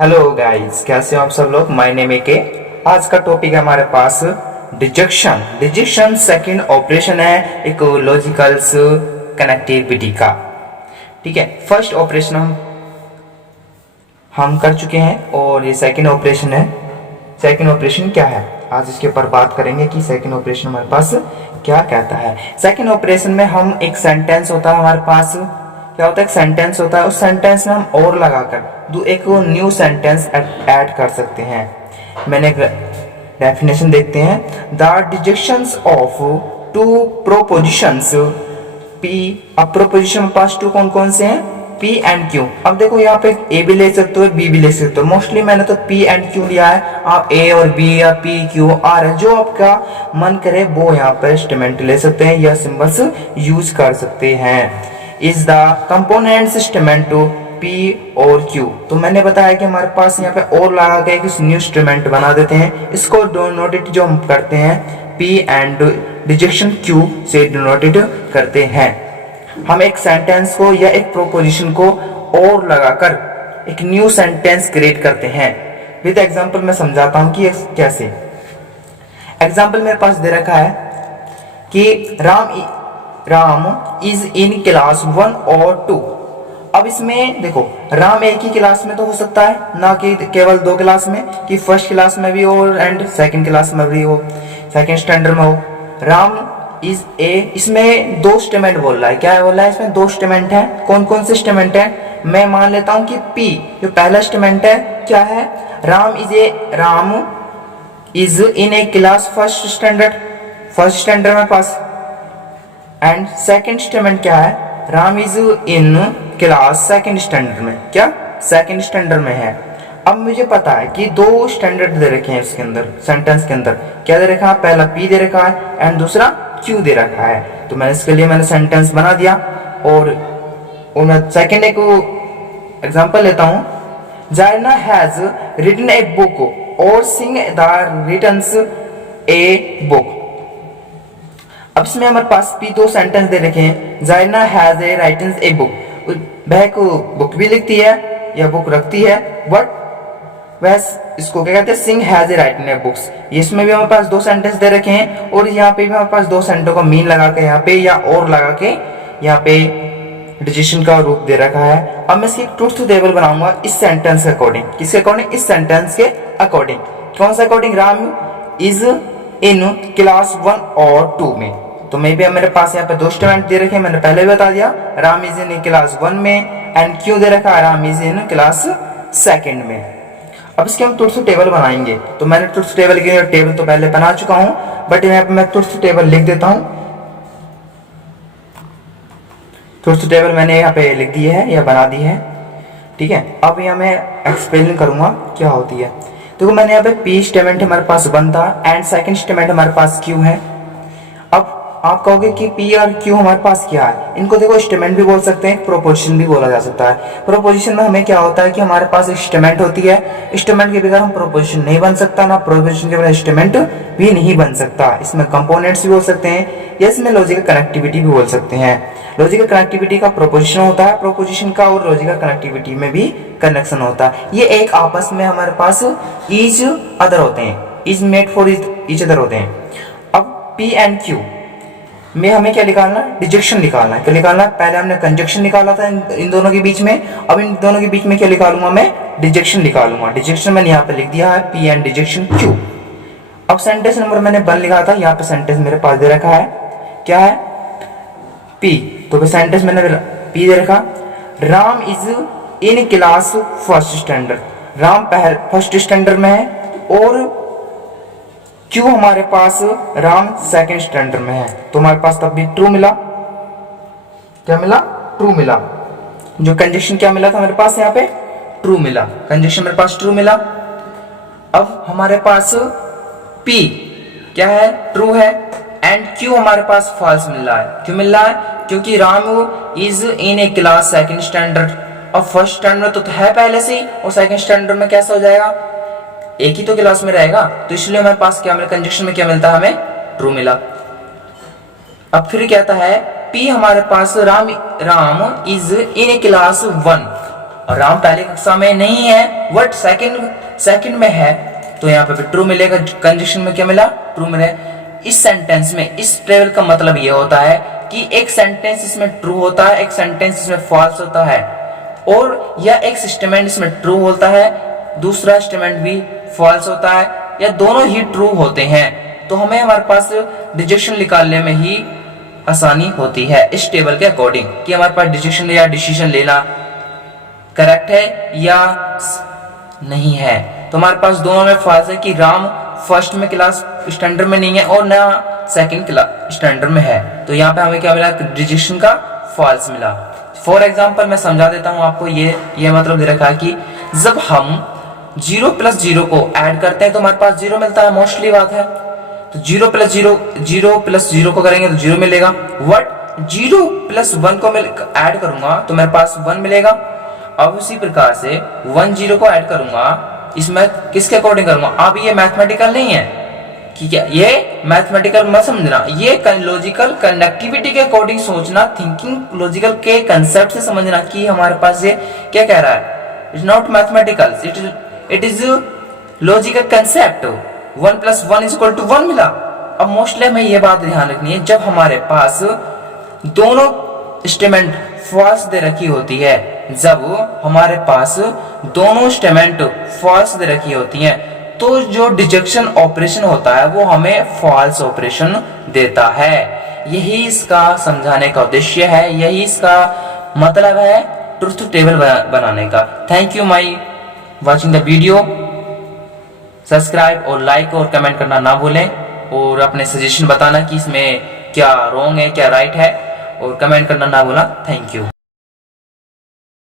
Hello guys, कैसे हो आप सब लोग। माय नेम के। आज का टॉपिक है हमारे पास डिजेक्शन। डिजेक्शन सेकंड ऑपरेशन है एक लॉजिकल्स कनेक्टिविटी का। ठीक है, फर्स्ट ऑपरेशन हम कर चुके हैं और ये सेकंड ऑपरेशन है। सेकंड ऑपरेशन क्या है, आज इसके ऊपर बात करेंगे कि सेकंड ऑपरेशन हमारे पास क्या कहता है। सेकंड ऑपरेशन में हम एक सेंटेंस होता है हमारे पास, क्या होता है, एक सेंटेंस होता है, उस सेंटेंस में हम और लगाकर एक न्यू सेंटेंस ऐड कर सकते हैं। मैंने एक डेफिनेशन देखते हैं। The disjunctions of two propositions P. अब प्रोपोजिशन में पास टू कौन कौन से हैं, पी एंड क्यू। अब देखो यहाँ पे ए भी ले सकते हो, बी भी ले सकते हो। मोस्टली मैंने तो पी एंड क्यू लिया है, आप ए और बी या पी क्यू आर जो आपका मन करे वो यहाँ पे स्टेटमेंट ले सकते हैं या सिंबल्स यूज कर सकते हैं। Is the component statement to P और क्यू। तो मैंने बताया कि हमारे पास यहाँ पे और लगा के एक न्यू स्टेटमेंट बना देते हैं। इसको डिनोटेड जो हम करते हैं पी एंड डिजेक्शन क्यू से डिनोटेड करते हैं। हम एक सेंटेंस को या एक प्रोपोजिशन को और लगाकर एक न्यू सेंटेंस क्रिएट करते हैं। विद एग्जांपल मैं समझाता हूं कि कैसे। एग्जांपल मेरे पास दे रखा है कि राम इज इन क्लास 1 और 2। अब इसमें देखो, राम एक ही क्लास में तो हो सकता है, ना कि केवल दो क्लास में, कि फर्स्ट क्लास में भी हो एंड सेकंड क्लास में भी हो, सेकंड स्टैंडर्ड में हो। राम इज ए, इसमें दो स्टेटमेंट बोल रहा है। क्या बोल रहा है, इसमें दो स्टेटमेंट है। कौन कौन से स्टेटमेंट है, मैं मान लेता हूं कि पी जो पहला स्टेटमेंट है क्या है, Ram is in a class first standard में पास। एंड सेकंड स्टेटमेंट क्या है, Ram is in class second standard में, क्या सेकंड स्टैंडर्ड में है। अब मुझे पता है कि दो स्टैंडर्ड दे रखे हैं इसके अंदर, सेंटेंस के अंदर क्या दे रखा है, पहला पी दे रखा है एंड दूसरा क्यू दे रखा है। तो मैंने इसके लिए मैंने सेंटेंस बना दिया और मैं सेकंड एक एग्जांपल लेता हूं। जायना हैज रिटन ए बुक और सिंग द रिटन्स ए बुक। अब इसमें हमारे पास भी दो सेंटेंस दे रखे हैं। जायना हैज ए राइटन्स ए बुक, वह को बुक भी लिखती है या बुक रखती है, बट वह इसको क्या कहते हैं, Singh has a written a books. इसमें भी हमारे पास दो सेंटेंस दे रखे हैं और यहाँ पे भी हमारे पास दो सेंटेंस का मीन लगा के यहाँ पे या और लगा के यहाँ पे डिजिशन का रूप दे रखा है। अब मैं इसकी ट्रुथ टेबल बनाऊंगा इस सेंटेंस के अकॉर्डिंग। किसके अकॉर्डिंग, इस सेंटेंस के अकॉर्डिंग। कौन सा according, Ram is in class 1 और 2 में। तो मे भी मेरे पास यहाँ पे दो स्टेटमेंट दे रखे हैं, मैंने पहले भी बता दिया। राम इज इन क्लास 1 में एंड क्यों दे रखा है, Ram is in class second में। अब इसके हम ट्रुथ टेबल बनाएंगे। तो मैंने ट्रुथ टेबल की टेबल तो पहले बना चुका हूं, बट यहाँ पे मैं ट्रुथ टेबल लिख देता हूं। ट्रुथ टेबल मैंने यहाँ पे लिख दी है या बना दी है, ठीक है। अब यहाँ मैं एक्सप्लेन करूंगा क्या होती है। देखो मैंने यहाँ पे पी स्टेटमेंट हमारे पास बनता एंड सेकंड स्टेटमेंट हमारे पास क्यू है। अब आप कहोगे कि पी और क्यू हमारे पास क्या है, इनको देखो स्टेटमेंट भी बोल सकते हैं, प्रोपोजिशन भी बोला जा सकता है। प्रोपोजिशन में हमें क्या होता है कि हमारे पास एक स्टेटमेंट होती है, स्टेटमेंट के बगैर हम प्रोपोजिशन नहीं बन सकता, ना प्रोपोजिशन के बगैर स्टेटमेंट भी नहीं बन सकता। इसमें कंपोनेंट्स भी बोल सकते हैं या इसमें लॉजिकल कनेक्टिविटी भी बोल सकते हैं। लॉजिकल कनेक्टिविटी का प्रोपोजिशन होता है, प्रोपोजिशन का और लॉजिकल कनेक्टिविटी में भी कनेक्शन होता है। ये एक आपस में हमारे पास ईच अदर होते हैं, is made for each other होते हैं। अब पी एंड क्यू में हमें क्या निकालना, डिजेक्शन निकालना है। क्या निकालना है, पहले हमने कंजक्शन निकाला था इन दोनों के बीच में, अब इन दोनों के बीच में क्या निकालूंगा, मैं डिजेक्शन निकालूंगा। डिजेक्शन मैंने यहाँ पे लिख दिया है पी एंड डिजेक्शन क्यू। अब सेंटेंस नंबर मैंने 1 लिखा था, यहाँ पे सेंटेंस मेरे पास दे रखा है क्या है, पी। तो सेंटेंस मैंने पी दे रखा, Ram is in class first standard. Ram first standard में है और क्यों हमारे पास राम सेकंड स्टैंडर्ड में है। तो हमारे पास तब भी ट्रू मिला। क्या मिला, ट्रू मिला। जो कंजक्शन क्या मिला था हमारे पास, यहाँ पे ट्रू मिला, कंजक्शन मेरे पास ट्रू मिला। अब हमारे पास P क्या है, ट्रू है एंड Q हमारे पास फॉल्स मिल रहा है। क्यों मिल रहा है, क्योंकि Ram is in a class second standard. अब फर्स्ट स्टैंडर्ड तो है पहले से ही, और सेकंड स्टैंडर्ड में कैसा हो जाएगा, एक ही तो क्लास में रहेगा, तो इसलिए हमारे पास क्या मिला, कंजक्शन में क्या मिलता है, हमें ट्रू मिला। अब फिर कहता है P हमारे पास Ram is in a class 1 Ram पहली कक्षा में नहीं है, वट सेकंड में है, तो यहाँ पे भी ट्रू मिलेगा। कंजक्शन में क्या मिला? ट्रू मिले। इस सेंटेंस में इस ट्रेवल का मतलब ये होता है कि एक सेंटेंस इसमें ट्रू होता है, एक सेंटेंस इसमें फॉल्स होता है, और या एक स्टेटमेंट इसमें ट्रू होता है, दूसरा स्टेटमेंट भी फॉल्स होता है, या दोनों ही ट्रू होते हैं। तो हमें हमारे पास डिजिशन निकालने में ही आसानी होती है इस टेबल के अकॉर्डिंग, कि हमारे पास डिजिशन या डिसीजन लेना करेक्ट है या नहीं है। तो हमारे पास दोनों में फॉल्स है कि राम फर्स्ट में क्लास स्टैंडर्ड में नहीं है और ना सेकंड क्लास स्टैंडर्ड में है। तो यहाँ पे हमें क्या मिला? डिजिशन का फॉल्स मिला। फॉर एग्जाम्पल मैं समझा देता हूँ आपको। ये मतलब दे रखा है कि जब हम 0 + 0 को ऐड करते हैं तो हमारे पास 0 मिलता है, मोस्टली बात है। तो 0 + 0 को करेंगे तो 0 मिलेगा। वट 0 + 1 को ऐड करूंगा तो मेरे पास 1 मिलेगा। अब उसी प्रकार से 1 0 को ऐड करूंगा, इसमें किसके अकॉर्डिंग करूंगा? अब ये मैथमेटिकल नहीं है कि क्या, ये मैथमेटिकल मत समझना, ये लॉजिकल कनेक्टिविटी के अकॉर्डिंग सोचना, थिंकिंग लॉजिकल के कंसेप्ट से समझना कि हमारे पास ये क्या कह रहा है। It's not mathematical, it is logical concept. 1 + 1 = 1 मिला। अब मोस्टली हमें ये बात ध्यान रखनी है, जब हमारे पास दोनों स्टेटमेंट फॉल्स दे रखी होती है, जब हमारे पास दोनों स्टेटमेंट फॉल्स दे रखी होती हैं, तो जो डिडक्शन ऑपरेशन होता है वो हमें फॉल्स ऑपरेशन देता है। यही इसका समझाने का उद्देश्य है, यही इसका मतलब है ट्रुथ टेबल बनाने का। Thank you my watching the video. Subscribe और लाइक और कमेंट करना ना भूलें, और अपने सजेशन बताना कि इसमें क्या रॉन्ग है क्या राइट है, और कमेंट करना ना भूलना। Thank you.